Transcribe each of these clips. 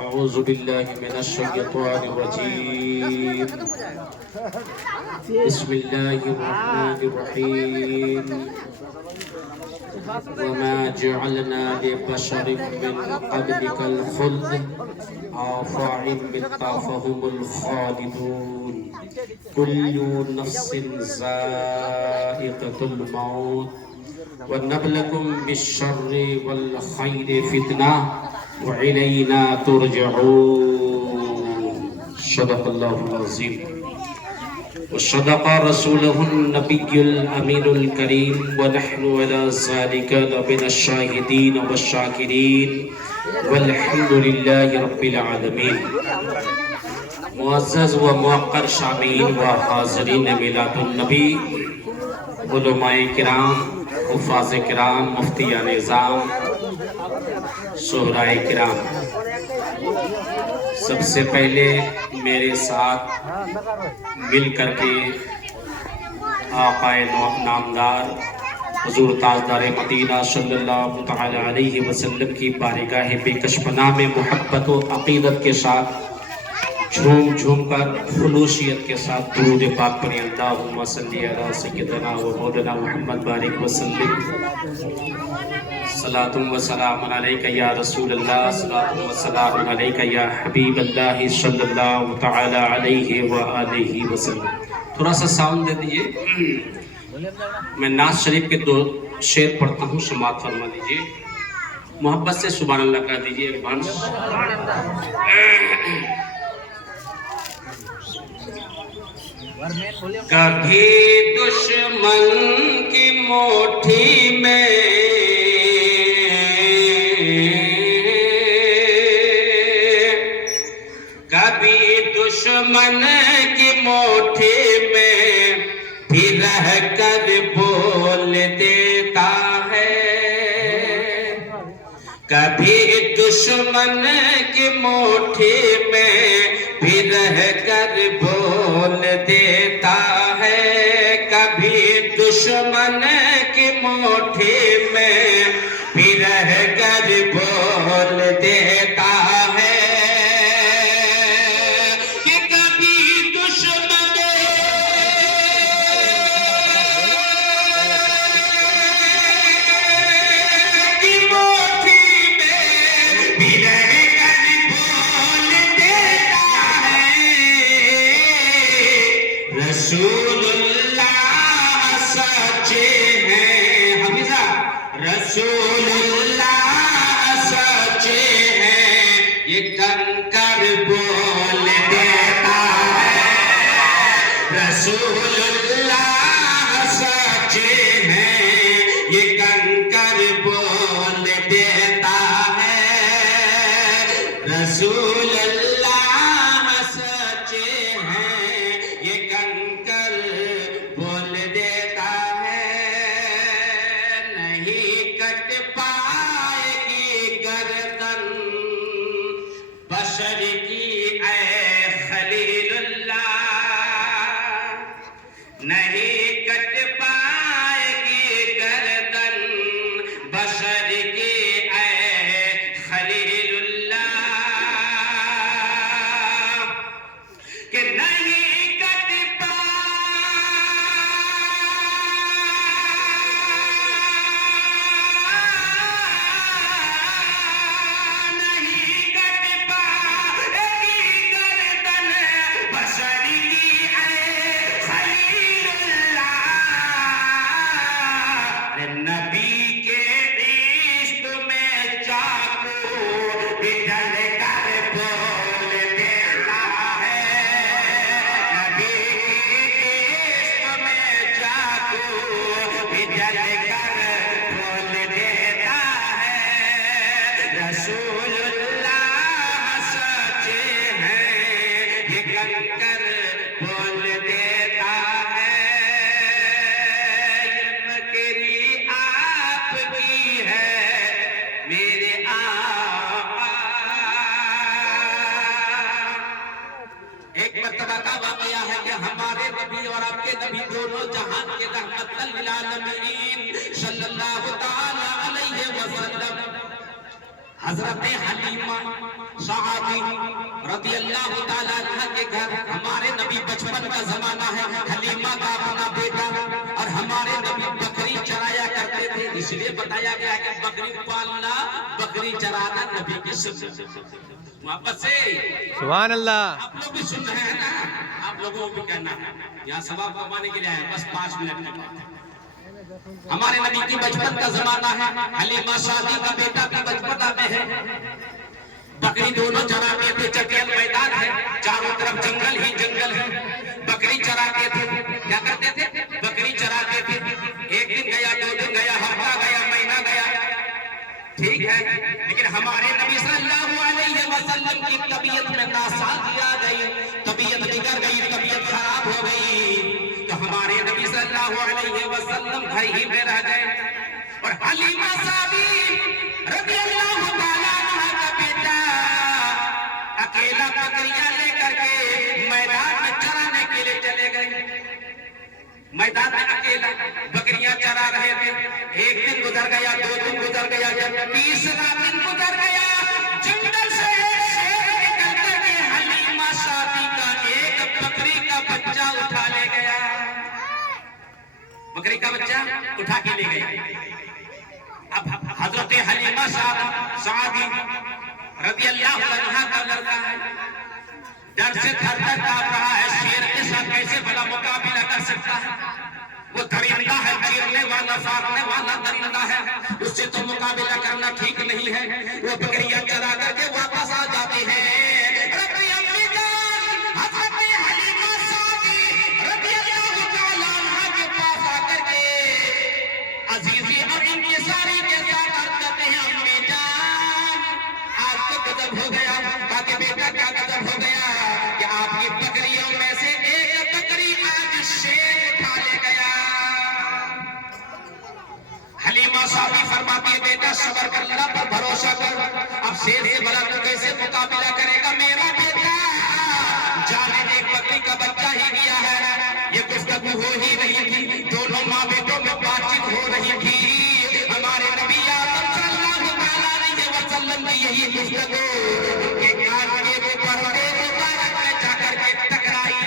अऊज़ु बिल्लाहि मिनश्शैतानिर्रजीम। बिस्मिल्लाहिर्रहमानिर्रहीम। वमा जअलना लिबशरिन मिन क़ब्लिकल ख़ुल्द अफ़इन मित्ता फ़हुमुल ख़ालिदून। कुल्लु नफ्सिन ज़ाइक़तुल मौत वनब्लुकुम बिश्शर्रि वल ख़ैरि फ़ितना व इलैना तुरजऊन। सदक़ल्लाहुल अज़ीम व सदक़ रसूलुहुन नबियुल अमीनुल करीम व नहनु अला ज़ालिका लमिनश शाहिदीन व शाकिरीन वल्हम्दुलिल्लाहि रब्बिल आलमीन। मुअज़्ज़ज़ व मुअक्कर शामीन व हाज़रीन मिलादुन नबी, उलमाए किराम, हुफ़ाज़ किराम, मुफ्तियान निज़ाम, शुहराए किराम, सबसे पहले मेरे साथ मिल करके आक़ाए नामदार हुज़ूर ताजदार मदीना सल्लल्लाहु तआला अलैहि वसल्लम की बारगाह बेकशपना में मोहब्बत व अक़ीदत के साथ झूम झूम कर खुलूसियत के साथ दुरूद पाक पढ़ें। अल्लाहुम्मा सल्ली अला सय्यिदना व मौलाना मुहम्मद बारिक वसल्लम। सलातुम व सलामुन अलैका या रसूलल्लाह, सलातुम व सलामुन अलैका या हबीबल्लाह सल्लल्लाहु तआला अलैहि व आलिहि वसल्लम। थोड़ा सा साउंड दे दीजिए। मैं नाज़ शरीफ के 2 शेर पढ़ता हूँ, समाअत फरमा दीजिए। मोहब्बत से सुभान अल्लाह कह दीजिए एडवांस। कभी दुश्मन की मुट्ठी में, कभी दुश्मन की मुट्ठी में भी रह कर बोल देता है। कभी दुश्मन की मुट्ठी में भी रह कर बोल देता है। कभी दुश्मन की मुट्ठी में भी रह कर बोल देता है। कि कभी दुश्मन की मुट्ठी में भी रह कर बोल देता है। रसूलुल्लाह सच्चे हैं, हमेशा रसूलुल्लाह सच्चे हैं, ये कंकर बोल देता है। रसूलुल्लाह सच्चे हैं, ये कंकर बोल देता है। रसूलुल्लाह सच्चे हैं, ये कंकर बोल देता है। नहीं कट पाएगी गर्दन बशर की ऐ खलीलुल्लाह। नहीं कट पाएगी गर्दन बशर की ऐ खलीलुल्लाह। कि नहीं कट नहीं कट पाएगी गर्दन बशर की ऐ खलीलुल्लाह। अरे नबी के इश्क में चाकू भी ढल कर बोल देता है। नबी के इश्क में चाकू भी ढल कर बोल देता है। रसूलुल्लाह सच्चे हैं, ये कंकर बोल देता है। ये मकरी आपकी है मेरे आका। एक मर्तबा का वाक़या है कि हम हमारे नबी और आपके नबी दोनों जहान के रहमतल लिल आलमीन सल्लल्लाहु ताला अलैहि वसल्लम हजरत हलीमा सहाबी रदियल्लाहु ताला अन्हा के घर, हमारे नबी बचपन का जमाना है, हलीमा का अपना बेटा, और हमारे नबी बकरी चराया करते थे। इसलिए बताया गया कि बकरी पालना, बकरी चराना नबी की सुन्नत। मोहब्बत से सुभान अल्लाह। आप लोग भी सुन रहे हैं ना, आप लोगों को भी कहना है, यहाँ सवाब कमाने के लिए आए, बस 5 मिनट की बात है। हमारे नबी की बचपन का जमाना है, हलीमा शादी का बेटा भी बचपना में है। बकरी दोनों चराते थे, चटियल मैदान है, चारों तरफ जंगल ही जंगल है, बकरी चराते थे। क्या करते थे? बकरी चराते थे। एक दिन गया, 2 दिन गया, हफ्ता गया, महीना गया, ठीक है, लेकिन हमारे नबी सल्लल्लाहु अलैहि वसल्लम की तबीयत में नासाजी आ गई, तबीयत बिगड़ गई, तबीयत खराब हो गई, तो हमारे नबी सल्लल्लाहु अलैहि वसल्लम घर ही में रह गए। और हलीमा साहबी रदियल्लाहु ताला अन्हा का बेटा अकेला बकरियां लेकर के मैदान में चराने के लिए चले गए। मैदान में अकेला बकरियां चरा रहे थे। एक दिन गुजर गया, 2 दिन गुजर गया, जब 30वां दिन गुजर गया, जंगल से शेर निकल करके हलीमा शादी का एक बकरी का बच्चा उठा ले गया। बकरी का बच्चा उठा के ले गया। अब हजरत हलीमा सादी रदियल्लाहु अन्हा का लड़का है, डर से थर-थर कांप रहा है। शेर के साथ कैसे भला मुकाबला कर सकता है? वो दरिंदा है, चीरने वाला, फाड़ने वाला दरिंदा है, उससे तो मुकाबला करना ठीक नहीं है। वो बकरियां चरा करके वापस आ जाते हैं। हलीमा सादी रदियल्लाहु ताला अन्हा के पास आकर के अजीजी और इंकिसारी के साथ अर्ज करते हैं, अम्मी जान आज तो गजब हो गया। ताकि बेटा क्या गजब हो गया कि आपकी बकरियों में से एक बकरी आज शेर उठा ले गया। हलीमा साहबी फरमाती है, बेटा सब्र कर, अल्लाह पर भरोसा कर। अब शेर से भला तू कैसे मुकाबला करेगा मेरा बेटा? जाने दे, बकरी का बच्चा ही गया है। ये गुफ्तगू हो ही रही थी, दोनों माँ बेटों में बातचीत हो रही थी। हमारे नबी आदम सल्लल्लाहु अलैहि वसल्लम की यही गुफ्तगू उनके कान के वो पर्दे मुबारक में जाकर के टकराई।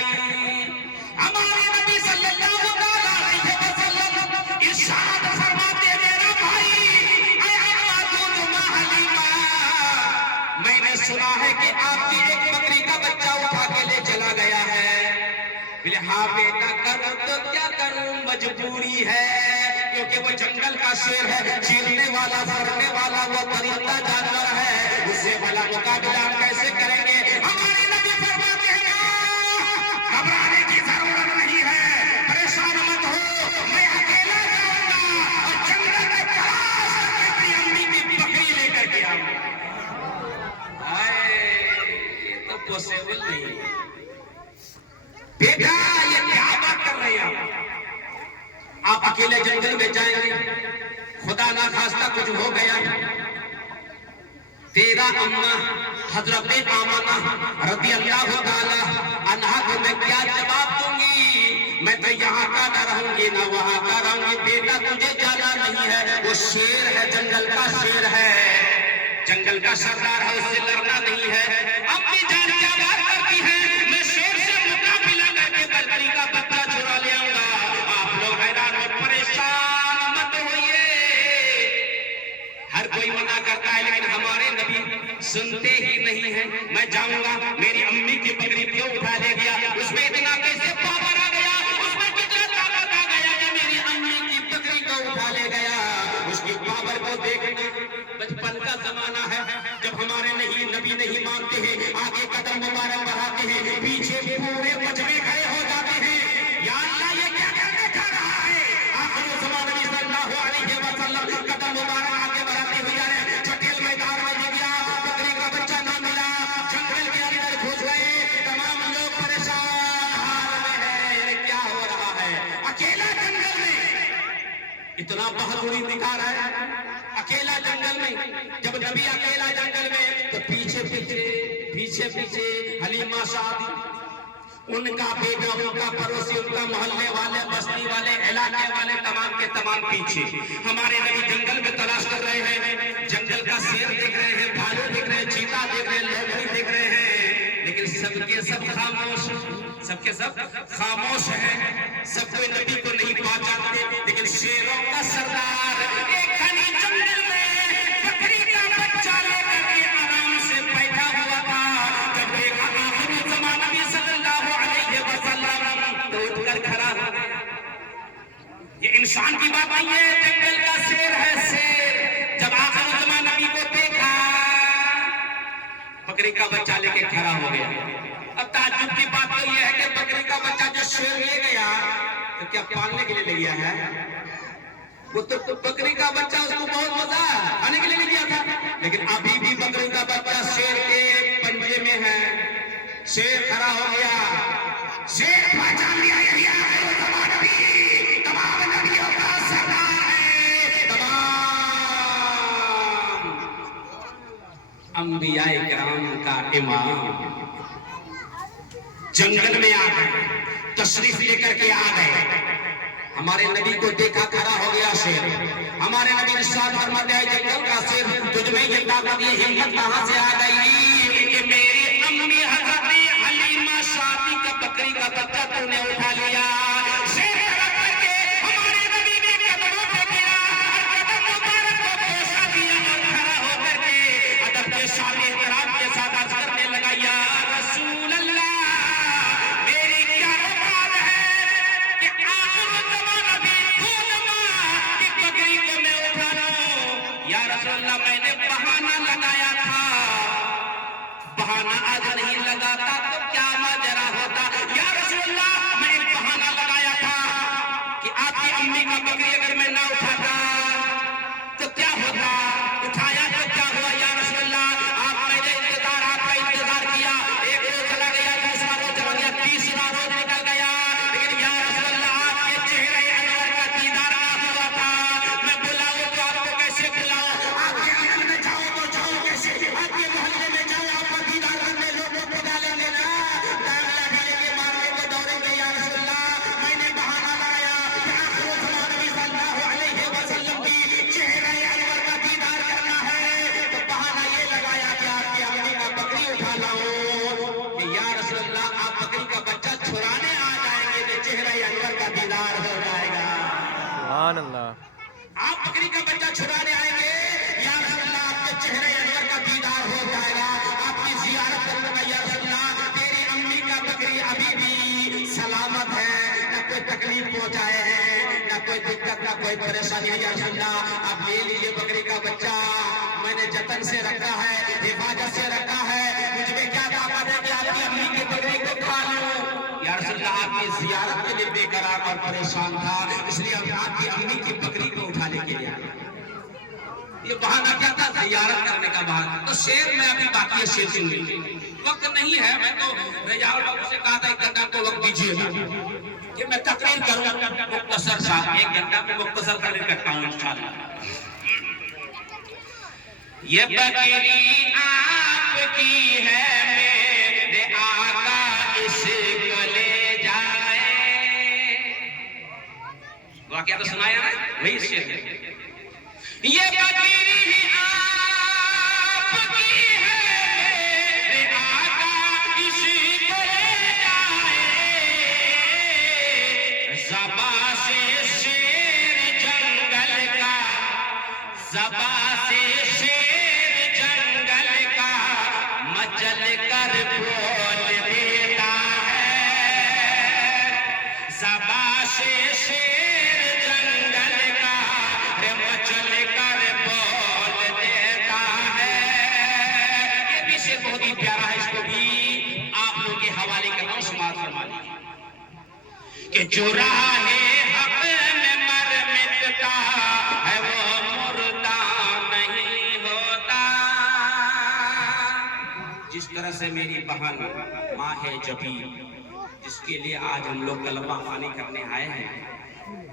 हमारे नबी सल्लल्लाहु अलैहि वसल्लम इरशाद फरमाते, मेरा भाई हलीमा, मैंने सुना है कि आपकी एक बकरी का बच्चा उठा के ले चला गया है। बोले हाँ बेटा, करूं तो क्या करूं, मजबूरी है, क्योंकि वो जंगल का शेर है, चीरने वाला, फरने वाला, वो दरिंदा जानवर है, उससे भला मुकाबला हम कैसे करेंगे? हमारे नबी फरमाते हैं, घबराने की जरूरत नहीं है, परेशान मत हो, मैं अकेला जाऊंगा और जंगल में तलाश करके अपनी अम्मी की बकरी लेकर के आऊंगा। ये तो पॉसिबल नहीं बेटा, ये क्या बात कर रहे हैं आप अकेले जंगल में जाएंगे, खुदा ना खास्ता कुछ हो गया, तेरा अम्मा हजरत आमना रदियल्लाहु ताला अन्हा को मैं क्या जवाब दूंगी? मैं तो यहाँ का ना रहूंगी ना वहाँ का रहूंगी। बेटा तुझे जाना नहीं है, वो शेर है, जंगल का शेर है, जंगल का सरदार है, उससे लड़ना नहीं है। अम्मी जान क्या बात करती है? मैं शेर से मुकाबला करके बकरी का बच्चा चुरा ले आऊंगा। आप लोग हैरान और परेशान मत होइए। हर कोई मना करता है, लेकिन हमारे नबी सुनते ही नहीं है। मैं जाऊंगा, मेरी अम्मी की बकरी क्यों उठा ले गया? उसमें इतना कैसे पावर आ गया, उसमें कितना ताकत आ गया कि मेरी अम्मी की बकरी को उठा ले गया? उसकी पावर को देखना। बचपन का जमाना है, जब हमारे नहीं नबी नहीं मानते हैं, आगे कदम मुबारक बढ़ाते हैं, पीछे पूरे मजमे खड़े हो जाते हैं। या अल्लाह, ये क्या करने जा रहा है? आखिर ज़माने में सल्लल्लाहु अलैहि वसल्लम कदम मुबारक आगे बढ़ाते हुए जा रहे हैं। चटियल मैदान में गया, बकरी का बच्चा ना मिला, जंगल के अंदर घुस गए, तमाम लोग परेशान हाल में है। क्या हो रहा है? अकेला जंगल में इतना बहादुरी दिखा रहा है, अकेला जंगल में। जब नबी अकेला जंगल में, तो पीछे पीछे हलीमा सादी उनका बेटा, उनका पड़ोसी, उनका मोहल्ले वाले, बस्ती वाले, इलाके वाले तमाम के तमाम पीछे। हमारे नबी जंगल में तलाश कर रहे हैं, जंगल का शेर देख रहे हैं, भालू देख रहे हैं, चीता देख रहे हैं, लोमड़ी देख रहे हैं, लेकिन सबके सब खामोश, सबके सब खामोश हैं। सब कोई नबी को नहीं पहचानते। लेकिन शेरों का सरदार एक घने जंगल में बकरी का बच्चा लेकर के आराम से बैठा हुआ था। जब देखा आखिरी ज़माना नबी सल्लल्लाहु अलैहि वसल्लम तो उठकर खड़ा हो गया। ये इंसान की बात नहीं है, जंगल का शेर है, शेर। जब आखिरी ज़माना नबी को देखा, बकरी का बच्चा लेके खड़ा हो गया। अब ताज्जुब की बात तो यह है कि बकरी का बच्चा जो शेर ले गया तो क्या पालने के लिए ले गया है? वो तो बकरी का बच्चा उसको बहुत मजा खाने के लिए ले गया था। लेकिन अभी भी बकरी का बच्चा शेर के पंजे में है। शेर खड़ा हो गया, शेर पहचान लिया, यही आखिरी ज़माना नबी, तमाम नबियों का सरदार है, तमाम अंबियाए किराम का इमाम जंगल में आ गए, तशरीफ लेकर के आ गए। हमारे नबी को देखा, खड़ा हो गया शेर। हमारे नबी ने इरशाद फरमाते हैं, जंगल का शेर, तुझ में ये ताकत, ये हिम्मत कहां से आ गई कि मेरी अम्मी हज़रत हलीमा शादी का बकरी का बच्चा तूने उठा लिया। शेर खड़ा करके हमारे नबी के कदमों पे गिरा और कदम मुबारक को पोंछा दिया और खड़ा होकर के अदब के साथ, एहतराम के साथ अर्ज करने लगा, या रसूल अल्लाह, मैंने बहाना लगाया था, बहाना आज नहीं लगाता तो क्या माजरा होता। या रसूलल्लाह, मैं एक बहाना लगाया था कि आपकी अम्मी का बकरी अगर मैं ना उठाता तो क्या होता, उठाया तो क्या हुआ। या रसूलल्लाह, आप मेरे इंतजार, आपका इंतजार किया, एक रोज चला गया, दूसरा रोज चला गया, तीसरा रोज निकल गया, लेकिन या रसूलल्लाह आपके चेहरे अनवर का दीदार ना हुआ था। मैं बुलाऊं तो आपको कैसे बुलाऊं? आप बकरी का बच्चा छुड़ाने आएंगे, या रसूलल्लाह आपके चेहरे अनवर का दीदार हो जाएगा, आपकी जियारत करूंगा। या रसूलल्लाह, तेरी अम्मी का बकरी अभी भी सलामत है, न कोई तकलीफ पहुंचाए हैं, न कोई दिक्कत, न कोई परेशानी है। या रसूलल्लाह, आप ले लीजिए बकरी का बच्चा, मैंने जतन से रखा है, हिफाजत से रखा है, मुझे क्या ताकत है कि आपकी अम्मी की बकरी को खा लूं। या रसूलल्लाह, आपकी जियारत के लिए बेकरार और परेशान था, इसलिए आपकी अम्मी की बकरी को उठा लेके गया। ये बहाना क्या था? जियारत करने का बहाना। तो शेर में अभी बाकी है, शेर सुन लीजिए। वक्त नहीं है, मैं तो रजाउल बाबू से कहा था 1 घंटा को वक्त दीजिएगा कि मैं तकरीर करूं मुख्तसर सा, 1 घंटा में मुख्तसर तकरीर करता हूं इंशाअल्लाह। ये बकरी आपकी है, मेरे आका इसको ले जाए। वाकया तो सुनाया ना, वही शेर है। ये बकरी आपकी है, मेरे आका इसको ले जाए। ज़बा से शेर जंगल का, ज़बा से शेर जंगल का मचल कर बोल देता है। ज़बा से शेर जंगल का मचल कर बोल देता है। ये भी शेर बहुत ही प्यारा है, इसको भी आप लोग के हवाले करता हूं, समाप्त फरमा लीजिए कि जो राहे हक में मर मिटता है वो मुर्दा नहीं होता। जिस तरह से मेरी बहन माँ है जबी, जिसके लिए आज हम लोग कलमा खानी करने आए हैं,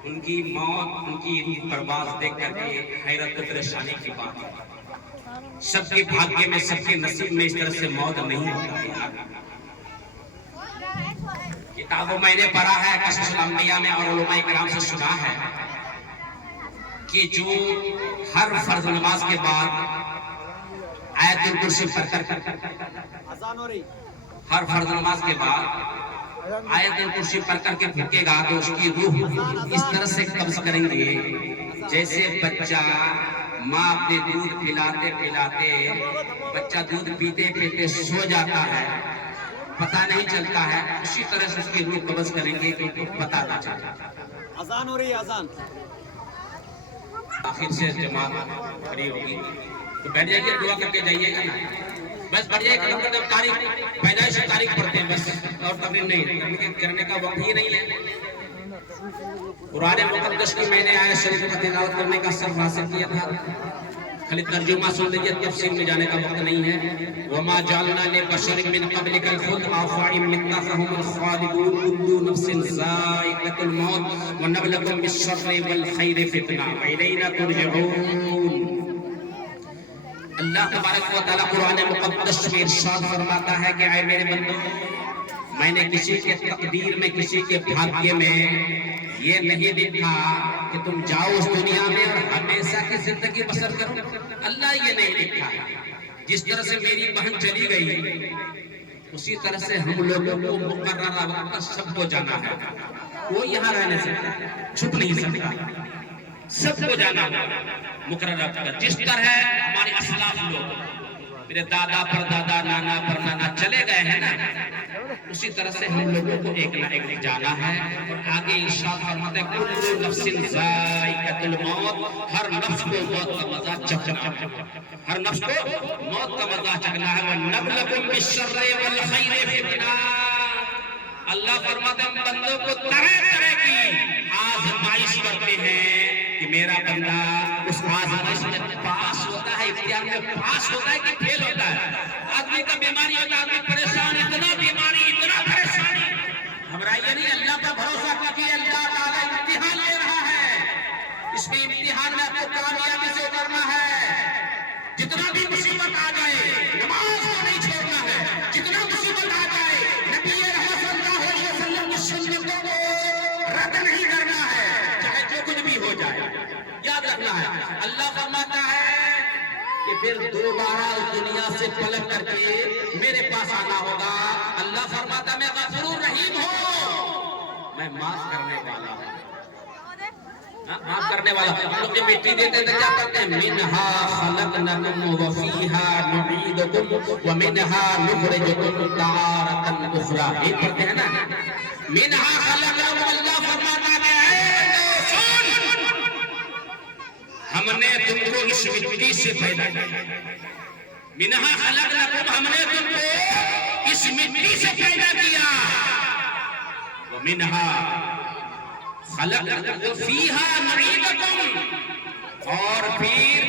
उनकी मौत, उनकी रूह बर्बाद देख करके हैरत और परेशानी की बात है। सबके भाग्य में, सबके नसीब में इस तरह से मौत नहीं होती है। किताबों मैंने पढ़ा है, कससुल अंबिया में और उलमाए किराम से सुना है कि जो हर फर्ज नमाज के बाद आयतुल कुर्सी पढ़कर, हर फर्ज नमाज के बाद आयतुल कुर्सी पढ़ करके फूकेगा तो उसकी रूह इस तरह से कब्ज करेंगे जैसे बच्चा माँ अपने दूध पिलाते पिलाते, बच्चा दूध पीते पीते सो जाता है, पता नहीं चलता है, उसी तरह से उसकी रूह कब्ज करेंगे क्योंकि पता ना चलता। अजान हो रही है, अजान। आखिर से जमात खड़ी होगी तो बैठ जाइए, दुआ करके जाइएगा ना, बस बढ़ जाएगा। तारीख पैदाइश तारीख पढ़ते हैं बस, और तकरीर नहीं करने का वक्त ही नहीं है। कुरान मुकद्दस की मैंने आयत शरीफ का तिलावत करने का सब हासिल किया था, खाली तर्जुमा सुन लीजिए, तफसील में जाने का वक्त नहीं है। वमा जालना लिबशरिन मिन क़ब्लिकल खुल्द अफ़इन मित्ता फ़हुमुल ख़ालिदून कुल्लु नफ्सिन ज़ाइक़तुल मौत व नबलुकुम बिश्शर्रि वल खैरि फितना व इलैना तुरजऊन। अल्लाह तबारक व तआला कुरान मुकद्दस में इरशाद फरमाता है कि ऐ मेरे बंदो, मैंने किसी के तकदीर में, किसी के भाग्य में ये नहीं लिखा कि तुम जाओ उस दुनिया में और हमेशा की जिंदगी बसर करो। अल्लाह ये नहीं लिखा। जिस तरह से मेरी बहन चली गई उसी तरह से हम लोगों को मुकर्ररा वक्त पर सबको जाना है। वो यहाँ रहने सकता, छुप नहीं सकता, सबको जाना मुकर्ररा वक्त। जिस तरह हमारे असलाफ लोग, मेरे दादा पर दादा, नाना पर नाना चले गए हैं ना, उसी तरह से हम लोगों को एक ना एक जाना है। और आगे इरशाद फरमाते हैं कुल्लु नफ्सिन ज़ाइक़तुल मौत, हर नफ्स को मौत का मजा चखना है, हर नफ्स को मौत का मजा चखना है। व नबलुकुम बिश्शर्रि वल खैरि फितना। अल्लाह फरमाते हैं बंदों को तरह तरह की आजमाइश करते हैं कि मेरा बंदा उस आजमाइश में पास होता है, इम्तिहान में पास होता है कि फेल होता है। आदमी का बीमारी होता है, आदमी परेशान, इतना बीमारी, इतना परेशानी, घबराइए नहीं, अल्लाह पर भरोसा कीजिए। अल्लाह ताला इम्तिहान ले रहा है, इसमें इम्तिहान में आपको कामयाबी से उतरना है। जितना भी मुसीबत आ जाए नमाज को नहीं छोड़ना है, जितना मुसीबत आ जाए नबी सल्लल्लाहु अलैहि वसल्लम की सुन्नतों को रद्द नहीं करना है, चाहे जो कुछ भी हो जाए, याद रखना है। अल्लाह फरमाता है कि फिर दोबारा इस दुनिया से पलट करके मेरे पास आना होगा। अल्लाह फरमाता मैं गफूर रहीम हूँ, मैं माफ करने वाला हूँ, माफ करने वाला। हम लोग जब मिट्टी देते थे क्या करते हैं? मिन्हा खलकनाकुम व फीहा नुईदुकुम व मिन्हा नुखरिजुकुम तारतन उखरा। ये पढ़ते हैं ना, मिन्हा खलकनाकुम। अल्लाह फरमाता है हमने तुमको इस मिट्टी से पैदा किया, मिन्हा खलकनाकुम, हमने तुमको इस मिट्टी से पैदा किया, व मिन्हा खलकनाकुम फीहा नुईदुकुम, और फिर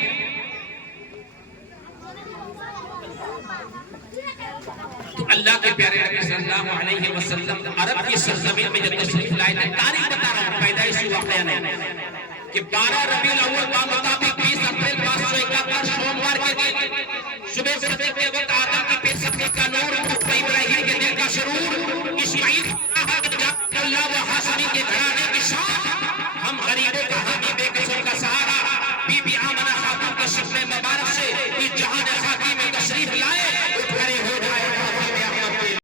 तो अल्लाह के प्यारे नबी सल्लल्लाहु अलैहि वसल्लम अरब की सरजमीन में जब तशरीफ लाए थे, तारीख बता रहा हूँ, पैदाइशी वाकया नहीं, कि 12 रबीउल अव्वल